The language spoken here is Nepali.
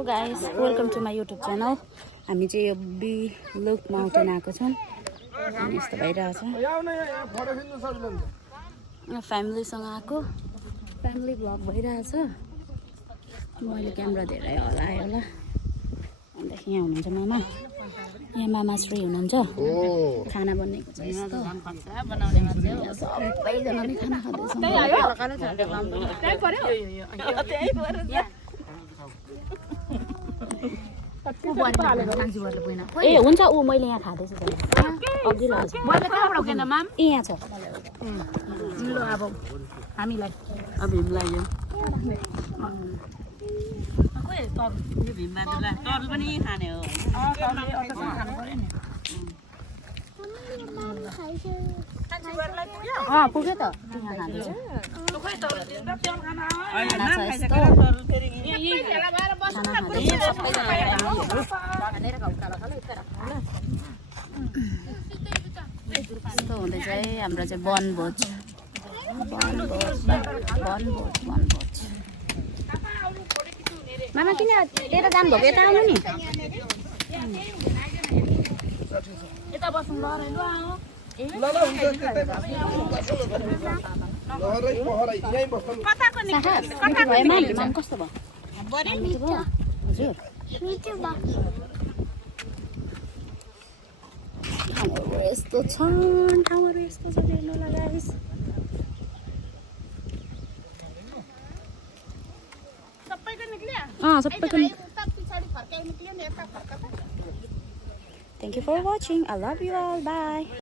Hello guys, welcome to my YouTube channel. हामी चाहिँ यो बिलोक माउन्टेन आएको छौँ अनि यस्तो भइरहेछ। फ्यामिलीसँग आएको, फ्यामिली भ्लग भइरहेछ। मैले क्यामेरा धेरै हल्लाएँ होला। अन्त यहाँ हुनुहुन्छ मामा, यहाँ मामा श्री हुनुहुन्छ। खाना बनेको छ यस्तो, सबैजनाले खाना खाँदैछ। ए हुन्छ, ऊ मैले यहाँ खाँदैछु अघि लाग्छ। ए यहाँ छ ल, अब हामीलाई अब हिमलाई यो तरुल पनि खाने हो। पुग्यो त, यहाँ खाँदैछु। यस्तो हुँदैछ है हाम्रो चाहिँ वनभोज। मामा किन यता जानुभएको? यता आउनु नि, यता बस्नु ल। कस्तो भयो? हजुर ठाउँहरू यस्तो छन्, ठाउँहरू यस्तो छ, हेर्नु लगाइस। सबैको Thank you for watching. I love you all. Bye.